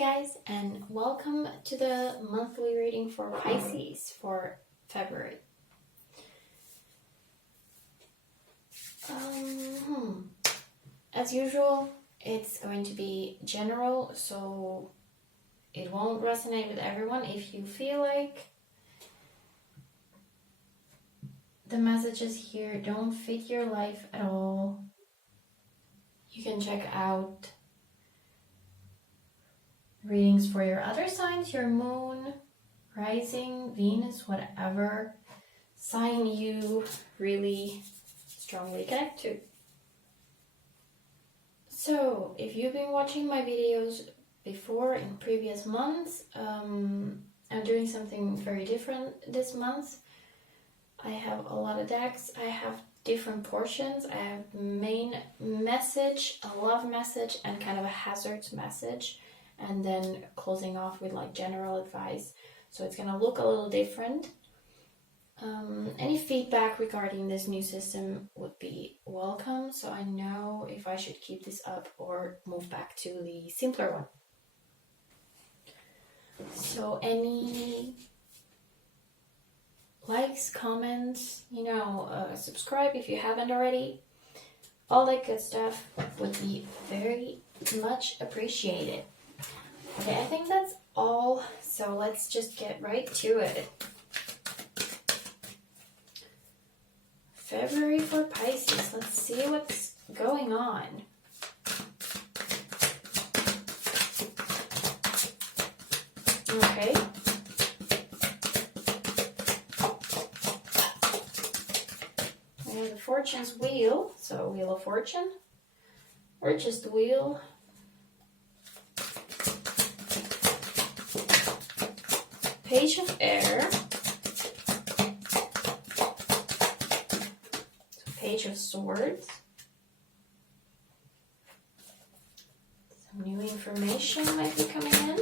guys, and welcome to the monthly reading for Pisces for February. As usual, it's going to be general, so it won't resonate with everyone. If you feel like the messages here don't fit your life at all, you can check out readings for your other signs, your moon, rising, Venus, whatever sign you really strongly connect to. So, if you've been watching my videos before in previous months, I'm doing something very different this month. I have a lot of decks. I have different portions. I have main message, a love message, and kind of a hazards message. And then closing off with like general advice. So it's gonna look a little different. Any feedback regarding this new system would be welcome, so I know if I should keep this up or move back to the simpler one. So any likes, comments, subscribe if you haven't already. All that good stuff would be very much appreciated. Okay, I think that's all, so let's just get right to it. February for Pisces, let's see what's going on. Okay. We have the Fortune's Wheel, so Wheel of Fortune, or just the Wheel. Page of Air, Page of Swords, some new information might be coming in.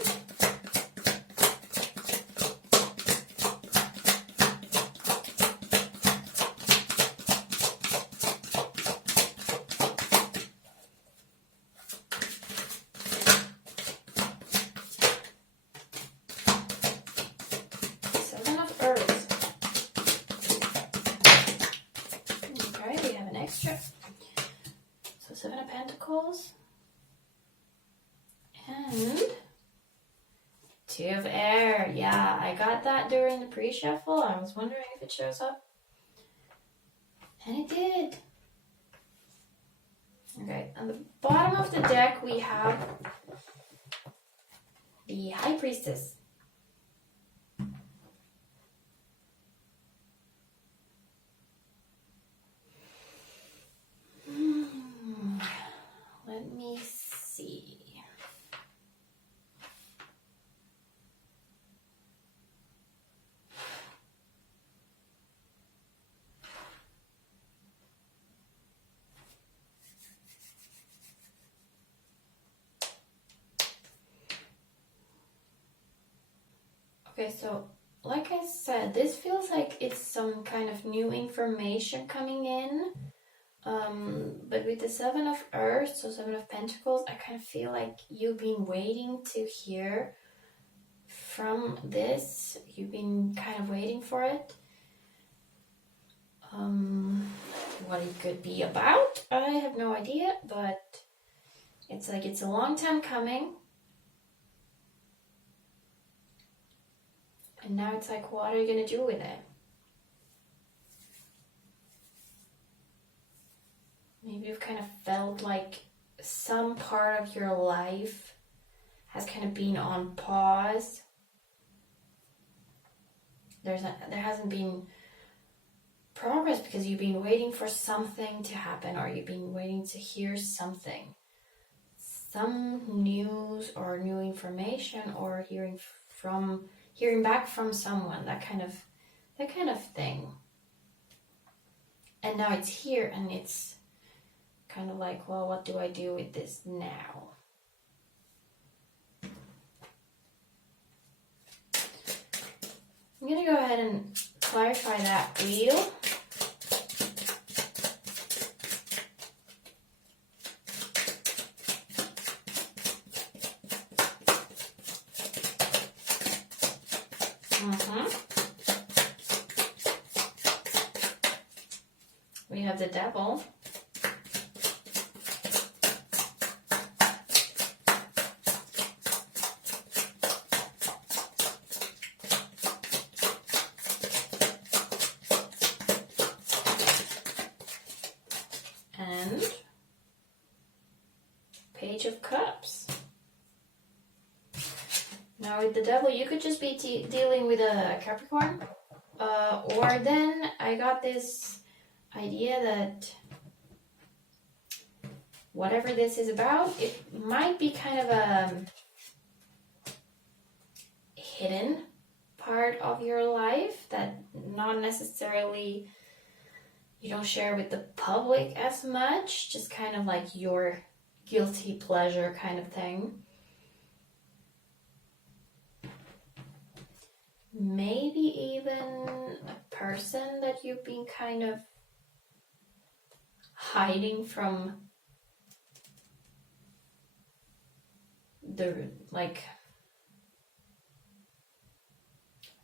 So 7 of Pentacles and 2 of Air. Yeah, I got that during the pre-shuffle. I was wondering if it shows up. And it did. Okay, on the bottom of the deck we have the High Priestess. Let me see. Okay, so like I said, this feels like it's some kind of new information coming in. But with the 7 of Earth, so 7 of Pentacles, I kind of feel like you've been waiting to hear from this. You've been kind of waiting for it. What it could be about, I have no idea, but it's like it's a long time coming. And now it's like, what are you going to do with it? Maybe you've kind of felt like some part of your life has kind of been on pause. There hasn't been progress because you've been waiting for something to happen, or you've been waiting to hear something. Some news or new information, or hearing back from someone, that kind of thing. And now it's here, and it's kind of like, well, what do I do with this now? I'm going to go ahead and clarify that wheel. We have the devil. And Page of Cups. Now with the devil, you could just be dealing with a Capricorn. Or then I got this idea that whatever this is about, it might be kind of a hidden part of your life that not necessarily you don't share with the public as much, just kind of like your guilty pleasure kind of thing. Maybe even a person that you've been kind of hiding from the, like,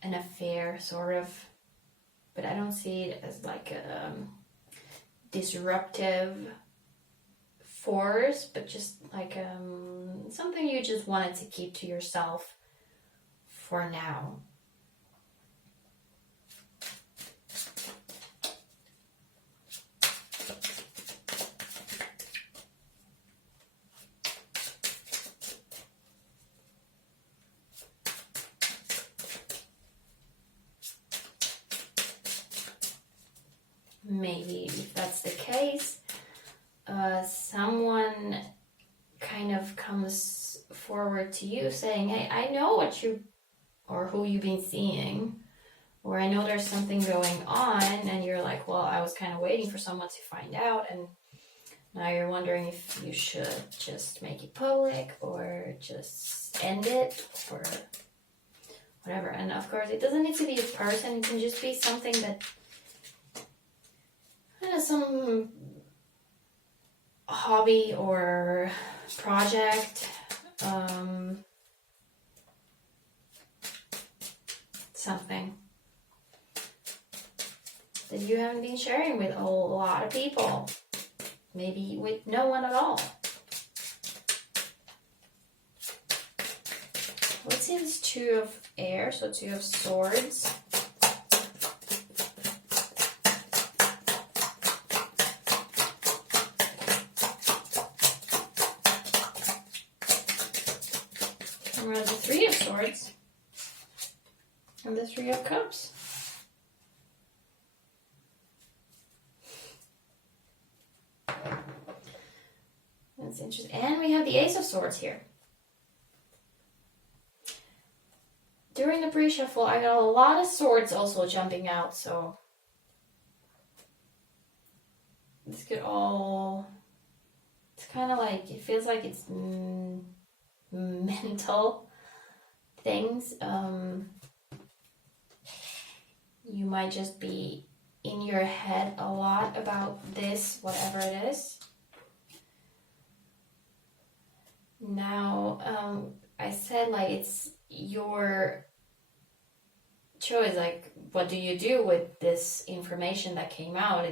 an affair sort of, but I don't see it as like a disruptive force, but just like something you just wanted to keep to yourself for now. Maybe if that's the case, someone kind of comes forward to you saying, hey, I know what you or who you've been seeing, or I know there's something going on, and you're like, well, I was kind of waiting for someone to find out, and now you're wondering if you should just make it public or just end it or whatever. And of course, it doesn't need to be a person, it can just be something that some hobby or project, something that you haven't been sharing with a lot of people, maybe with no one at all. Let's see this Two of Air, so Two of Swords. We're at the Three of Swords and the Three of Cups. That's interesting. And we have the Ace of Swords here. During the pre-shuffle, I got a lot of swords also jumping out, so this could all, it's kind of like, it feels like it's mental things. You might just be in your head a lot about this, whatever it is. Now, I said like it's your choice, like what do you do with this information that came out?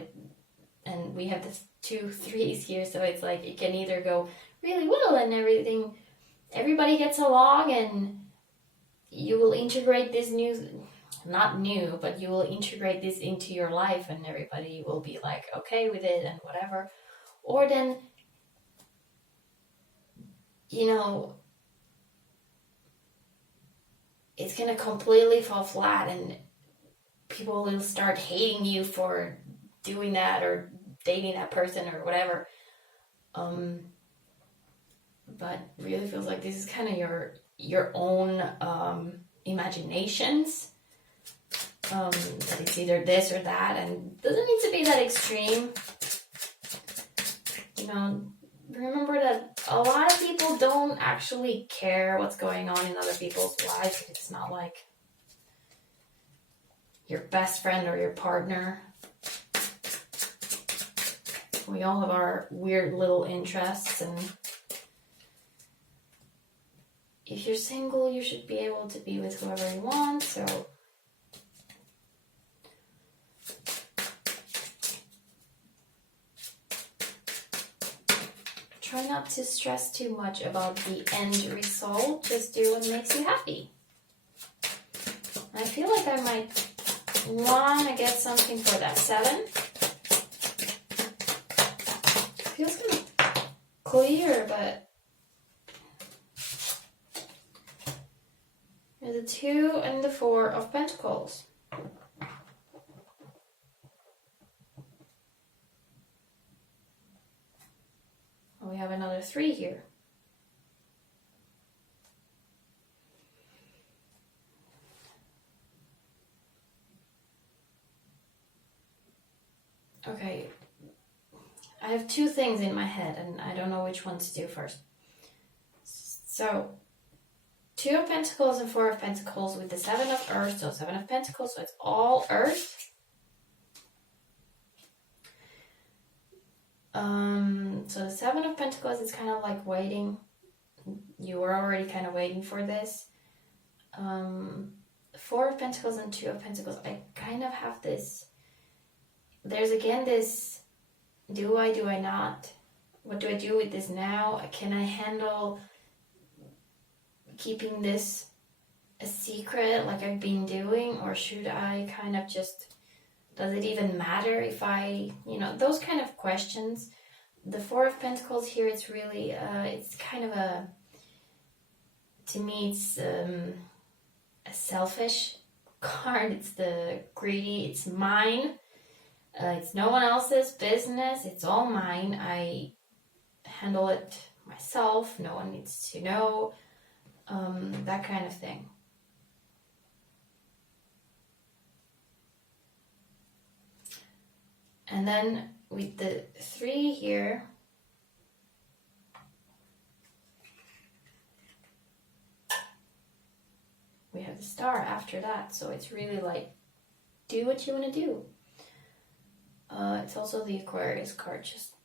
And we have the 2 threes here, so it's like it can either go really well and everybody gets along and you will integrate this but you will integrate this into your life and everybody will be like okay with it and whatever. Or then, it's gonna completely fall flat and people will start hating you for doing that or dating that person or whatever. But really feels like this is kind of your own imaginations. That it's either this or that, and doesn't need to be that extreme. Remember that a lot of people don't actually care what's going on in other people's lives. It's not like your best friend or your partner. We all have our weird little interests, and if you're single, you should be able to be with whoever you want, so not to stress too much about the end result. Just do what makes you happy. I feel like I might want to get something for that 7. Feels kind of clear, but there's a 2 and the 4 of Pentacles. Oh, we have another 3 here. Okay, I have 2 things in my head and I don't know which one to do first. So, 2 of Pentacles and 4 of Pentacles with the 7 of Earth, so 7 of Pentacles, so it's all Earth. So the 7 of Pentacles is kind of like waiting. You were already kind of waiting for this. 4 of Pentacles and 2 of Pentacles, I kind of have this. There's again this, do I not? What do I do with this now? Can I handle keeping this a secret like I've been doing? Or should I kind of just, does it even matter if I, those kind of questions. The 4 of Pentacles here, it's really, it's kind of a, to me, it's a selfish card. It's the greedy, it's mine. It's no one else's business. It's all mine. I handle it myself. No one needs to know. That kind of thing. And then with the 3 here, we have the Star after that. So it's really like, do what you want to do. It's also the Aquarius card, just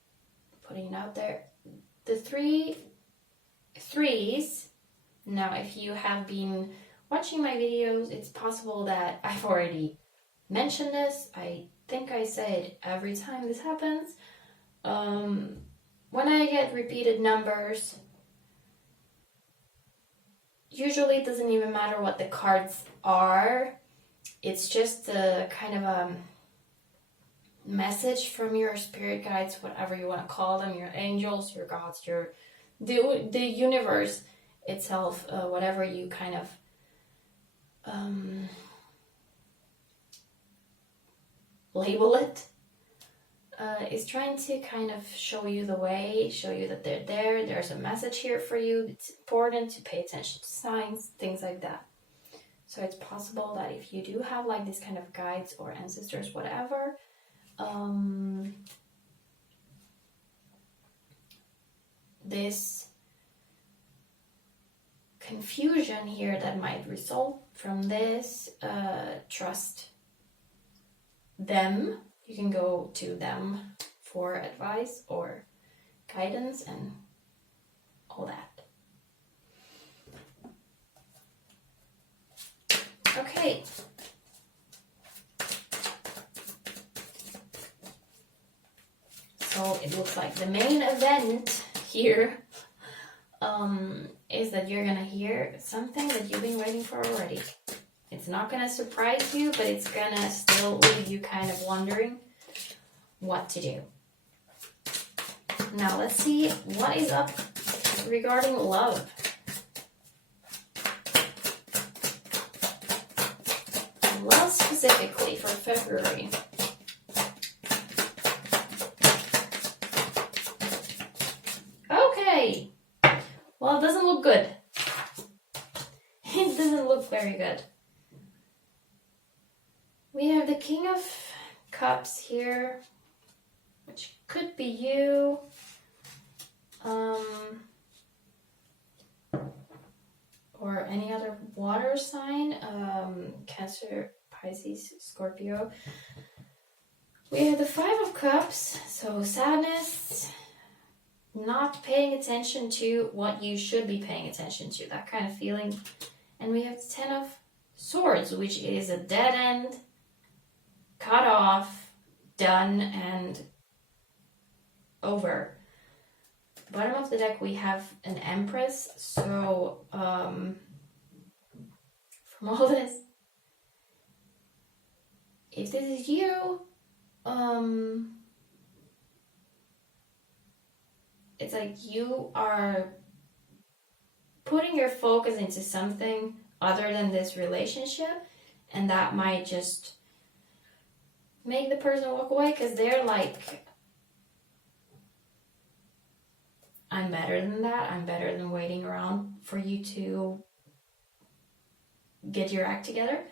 putting it out there. The 3 threes. Now, if you have been watching my videos, it's possible that I've already mentioned this. I think I say it every time this happens. When I get repeated numbers, usually it doesn't even matter what the cards are. It's just a kind of a message from your spirit guides, whatever you want to call them, your angels, your gods, the universe itself, whatever you kind of label it, is trying to kind of show you the way, show you that they're there. There's a message here for you. It's important to pay attention to signs, things like that. So it's possible that if you do have like this kind of guides or ancestors, whatever, this confusion here that might result from this, trust them. You can go to them for advice or guidance and all that. Okay. So it looks like the main event here is that you're gonna hear something that you've been waiting for already. It's not gonna surprise you, but it's gonna still leave you kind of wondering what to do. Now let's see what is up regarding love. Love specifically for February. Okay. Well, it doesn't look good. It doesn't look very good. We have the King of Cups here, which could be you. Or any other water sign. Cancer, Pisces, Scorpio. We have the 5 of Cups, so sadness, not paying attention to what you should be paying attention to, that kind of feeling. And we have the 10 of Swords, which is a dead end, cut off, done, and over. bottom of the deck we have an Empress. So from all this, if this is you, it's like you are putting your focus into something other than this relationship, and that might just make the person walk away because they're like, I'm better than that. I'm better than waiting around for you to get your act together.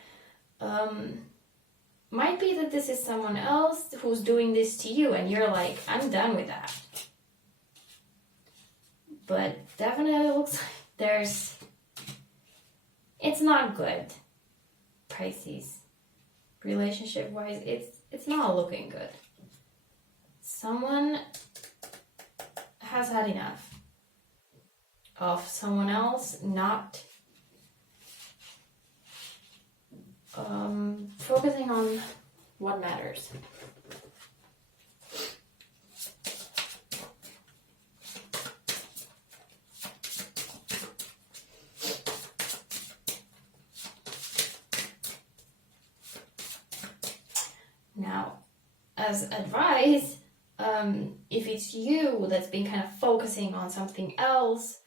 Might be that this is someone else who's doing this to you and you're like, I'm done with that. But definitely looks like it's not good, Pisces. Relationship wise, it's not looking good. Someone has had enough of someone else not focusing on what matters. Now, as advice, if it's you that's been kind of focusing on something else,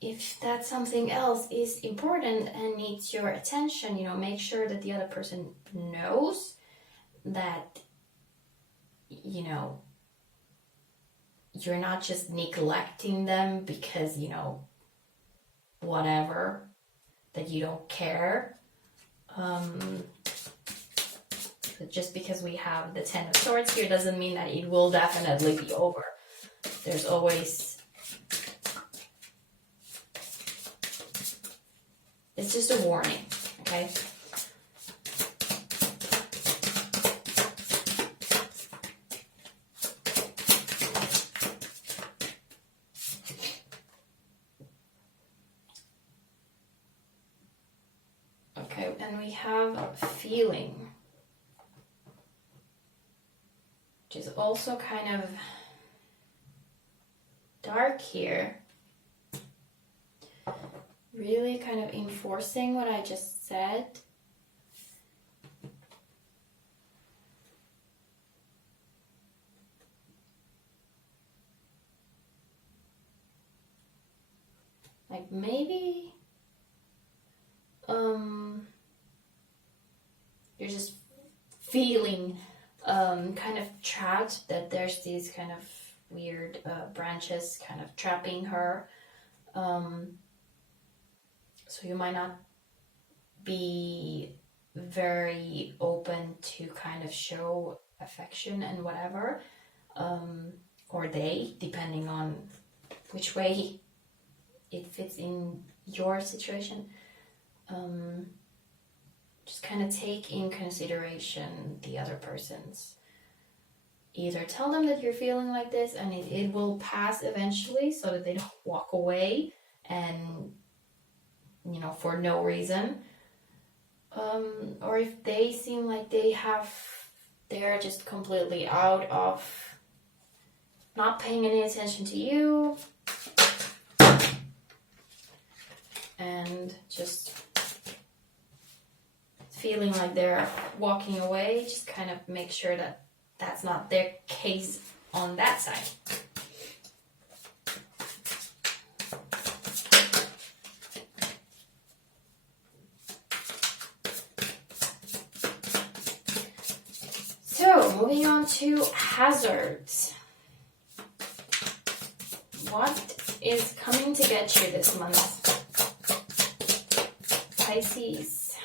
if that something else is important and needs your attention, make sure that the other person knows that, you're not just neglecting them because, whatever, that you don't care. Just because we have the Ten of Swords here doesn't mean that it will definitely be over. There's always... It's just a warning, okay? Okay, and we have feeling, which is also kind of dark here. Really kind of enforcing what I just said. Like maybe you're just feeling kind of trapped, that there's these kind of weird branches kind of trapping her. So you might not be very open to kind of show affection and whatever, or they, depending on which way it fits in your situation. Just kind of take in consideration the other person's. Either tell them that you're feeling like this and it will pass eventually, so that they don't walk away and for no reason, or if they seem like they're just completely out of not paying any attention to you and just feeling like they're walking away, just kind of make sure that that's not their case on that side. So, moving on to hazards. What is coming to get you this month, Pisces?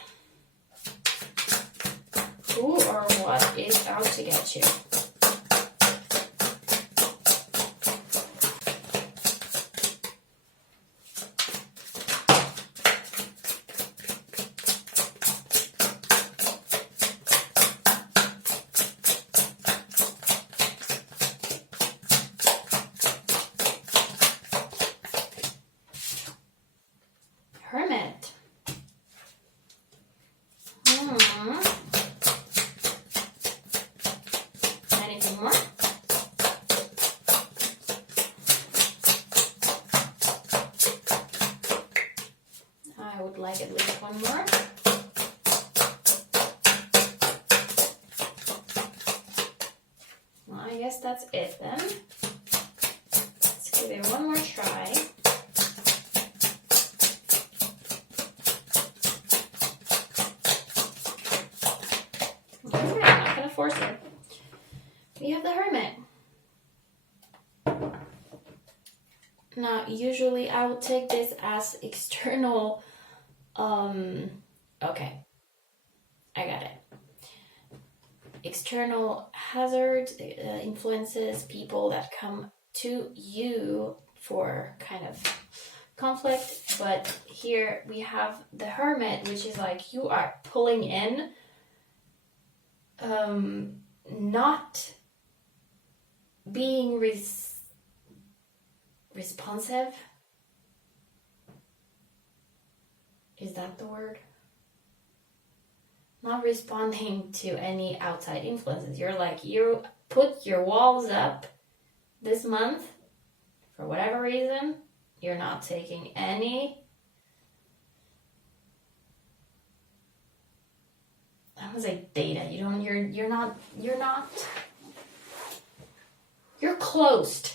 Who or what is out to get you? Hermit. like at least one more. Well, I guess that's it then. Let's give it one more try. Okay, I'm not gonna force it. We have the Hermit. Now, usually I would take this as external, okay, I got it. External hazards, influences, people that come to you for kind of conflict. But here we have the Hermit, which is like you are pulling in, not being responsive. Is that the word? Not responding to any outside influences. You're like, you put your walls up this month for whatever reason. You're not taking any. I was like data. You're closed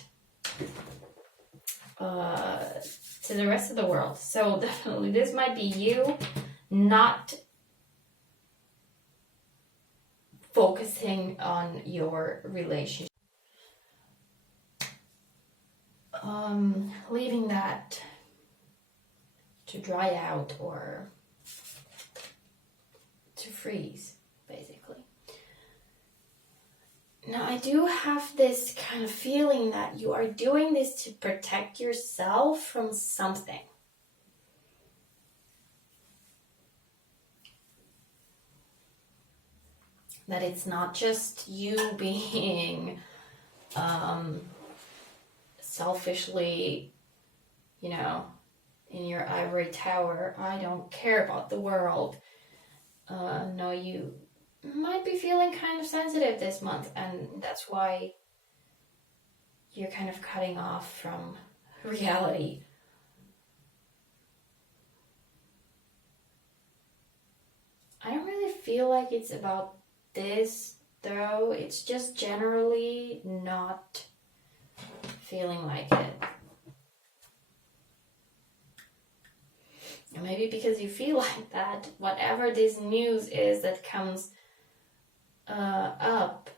to the rest of the world. So definitely this might be you not focusing on your relationship. Leaving that to dry out or to freeze, basically. Now, I do have this kind of feeling that you are doing this to protect yourself from something. That it's not just you being selfishly, in your ivory tower, I don't care about the world. No, you might be feeling kind of sensitive this month, and that's why you're kind of cutting off from reality. I don't really feel like it's about this, though. It's just generally not feeling like it. And maybe because you feel like that, whatever this news is that comes up,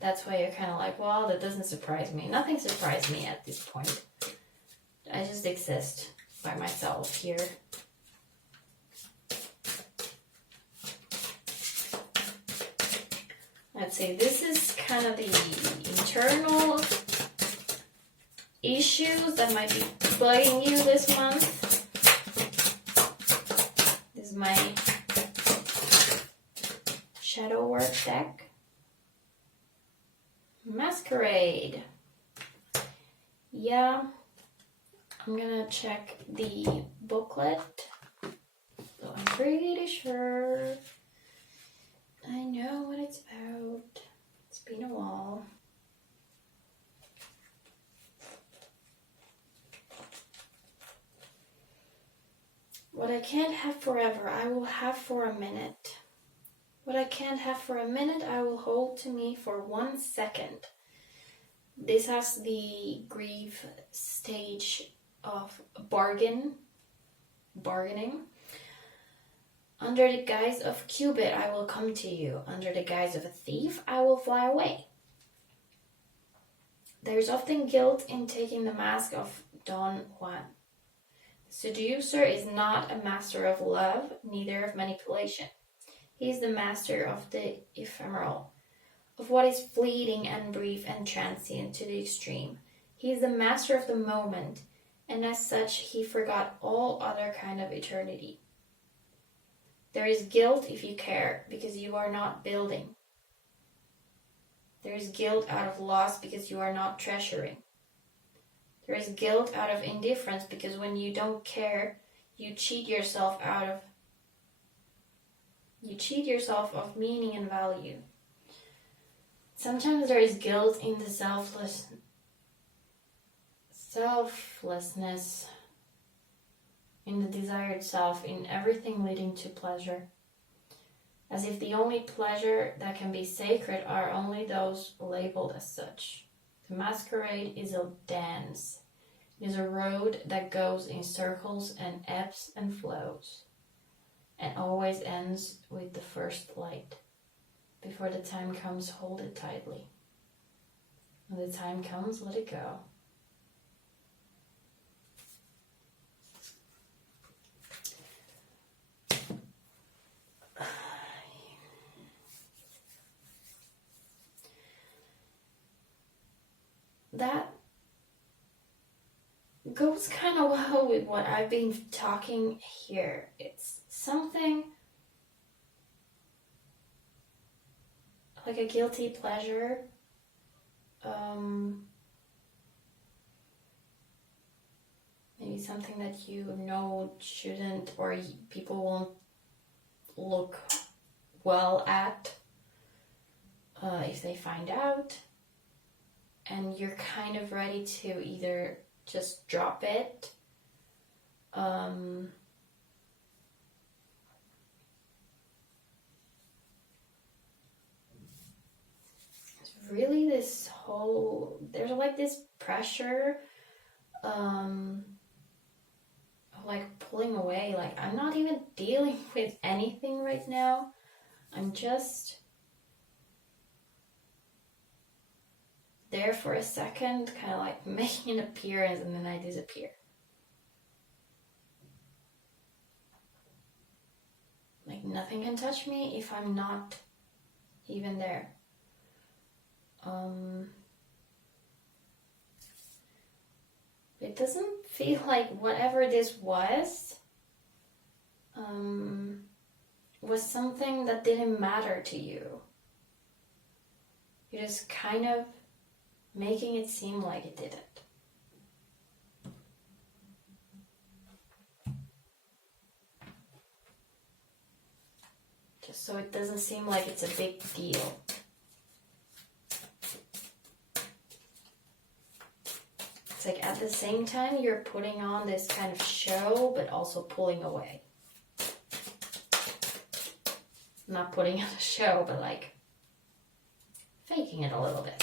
that's why you're kind of like, well, that doesn't surprise me. Nothing surprised me at this point. I just exist by myself here. Let's see, this is kind of the internal issues that might be bugging you this month. This is my shadow work deck. Masquerade. Yeah, I'm gonna check the booklet. So I'm pretty sure I know what it's about. It's been a while. What I can't have forever, I will have for a minute. What I can't have for a minute, I will hold to me for 1 second. This has the grief stage of bargaining. Under the guise of Cupid, I will come to you. Under the guise of a thief, I will fly away. There is often guilt in taking the mask of Don Juan. The seducer is not a master of love, neither of manipulation. He is the master of the ephemeral, of what is fleeting and brief and transient to the extreme. He is the master of the moment, and as such, he forgot all other kind of eternity. There is guilt if you care, because you are not building. There is guilt out of loss because you are not treasuring. There is guilt out of indifference because when you don't care, you cheat yourself of meaning and value. Sometimes there is guilt in the selflessness in the desired self, in everything leading to pleasure. As if the only pleasure that can be sacred are only those labeled as such. The masquerade is a dance. It is a road that goes in circles and ebbs and flows, and always ends with the first light. Before the time comes, hold it tightly. When the time comes, let it go. That goes kind of well with what I've been talking here. It's something like a guilty pleasure. Maybe something that you know shouldn't, or people won't look well at if they find out. And you're kind of ready to either just drop it, it's really this whole, there's like this pressure, like pulling away, like I'm not even dealing with anything right now, I'm just there for a second, kind of like making an appearance, and then I disappear. Like nothing can touch me if I'm not even there. It doesn't feel like whatever this was something that didn't matter to you. You're just kind of making it seem like it didn't. Just so it doesn't seem like it's a big deal. It's like at the same time you're putting on this kind of show, but also pulling away. Not putting on a show, but like faking it a little bit.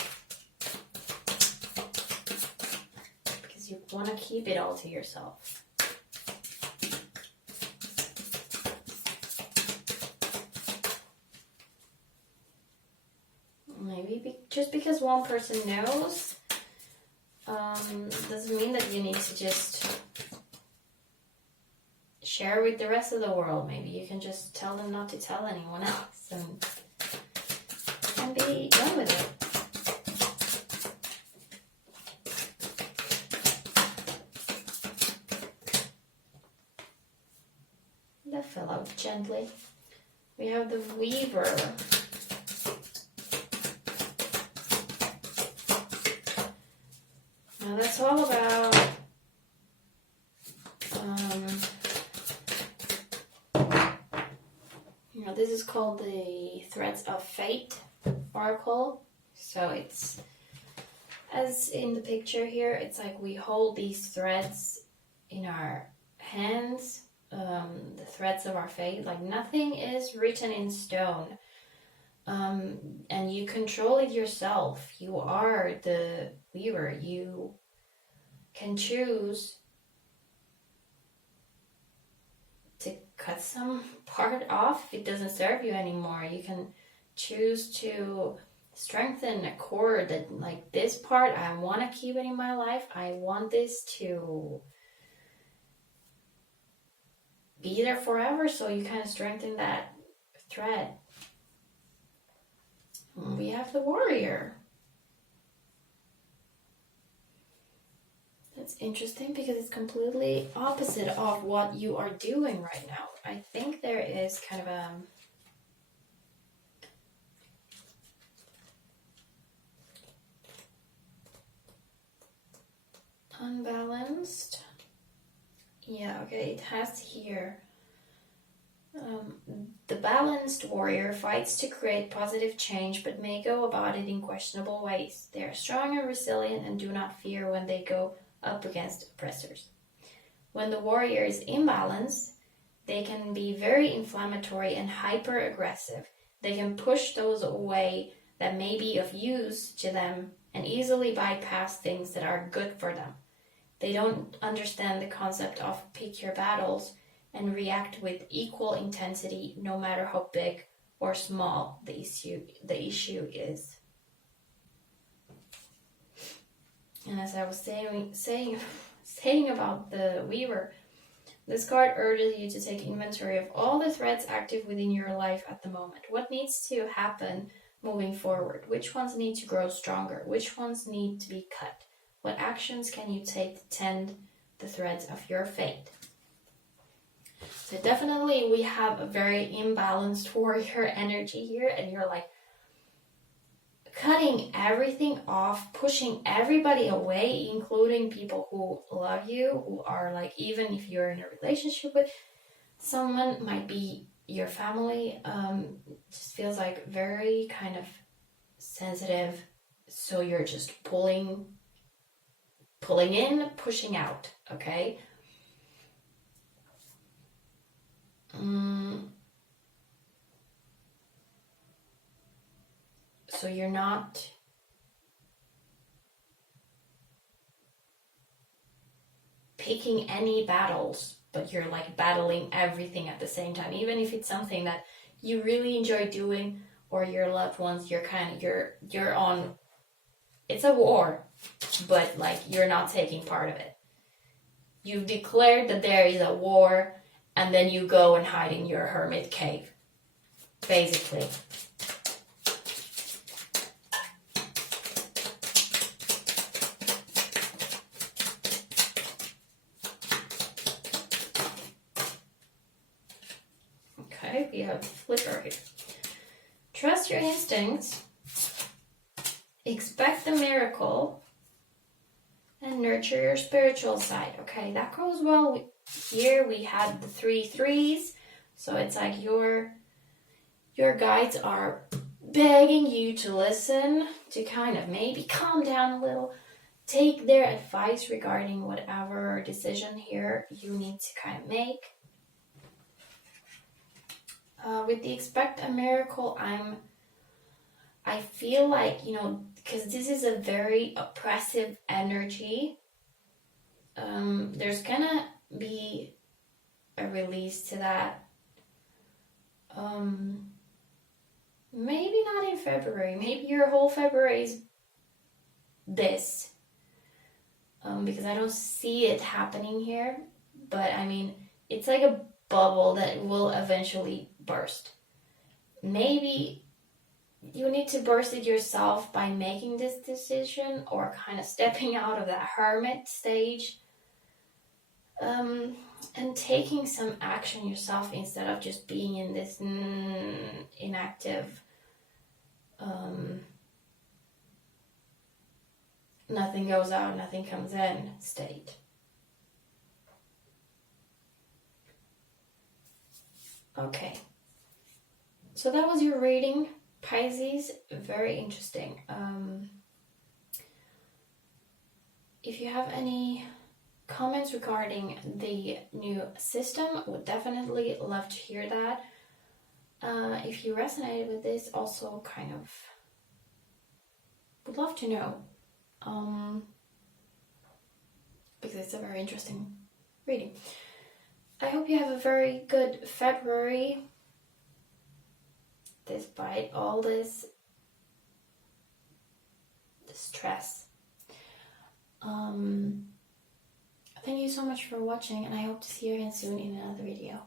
You want to keep it all to yourself. Maybe just because one person knows doesn't mean that you need to just share with the rest of the world. Maybe you can just tell them not to tell anyone else and be done with it. That fell out gently. We have the Weaver. Now that's all about this is called the Threads of Fate oracle. So it's, as in the picture here, it's like we hold these threads in our hands, the threads of our fate. Like nothing is written in stone, and you control it yourself. You are the weaver. You can choose to cut some part off if it doesn't serve you anymore. You can choose to strengthen a cord that, like, this part I want to keep it in my life. I want this to be there forever, so you kind of strengthen that thread. We have the Warrior. That's interesting because it's completely opposite of what you are doing right now. I think there is kind of a unbalanced. Yeah, okay, it has here. The balanced warrior fights to create positive change, but may go about it in questionable ways. They are strong and resilient and do not fear when they go up against oppressors. When the warrior is imbalanced, they can be very inflammatory and hyper aggressive. They can push those away that may be of use to them and easily bypass things that are good for them. They don't understand the concept of pick your battles and react with equal intensity no matter how big or small the issue is. And as I was saying about the Weaver, this card urges you to take inventory of all the threads active within your life at the moment. What needs to happen moving forward? Which ones need to grow stronger? Which ones need to be cut? What actions can you take to tend the threads of your fate? So definitely we have a very imbalanced warrior energy here, and you're like cutting everything off, pushing everybody away, including people who love you, who are like, even if you're in a relationship with someone, might be your family, just feels like very kind of sensitive. So you're just pulling in, pushing out, okay? So you're not picking any battles, but you're like battling everything at the same time. Even if it's something that you really enjoy doing, or your loved ones, you're on, it's a war, but like you're not taking part of it. You've declared that there is a war, and then you go and hide in your hermit cave, basically. Okay, we have Flipper here. Trust your instincts, expect the miracle, and nurture your spiritual side. Okay, that goes well. Here we had the 3 threes, so it's like your guides are begging you to listen, to kind of maybe calm down a little, take their advice regarding whatever decision here you need to kind of make. With the expect a miracle, I feel like, because this is a very oppressive energy, there's gonna be a release to that. Maybe not in February. Maybe your whole February is this. Because I don't see it happening here. But I mean, it's like a bubble that will eventually burst. Maybe you need to burst it yourself by making this decision, or kind of stepping out of that hermit stage, and taking some action yourself instead of just being in this inactive, nothing goes out, nothing comes in state. Okay, so that was your reading, Pisces. Very interesting. If you have any comments regarding the new system, would definitely love to hear that. If you resonated with this, also kind of would love to know, because it's a very interesting reading. I hope you have a very good February, despite all this stress. Thank you so much for watching, and I hope to see you again soon in another video.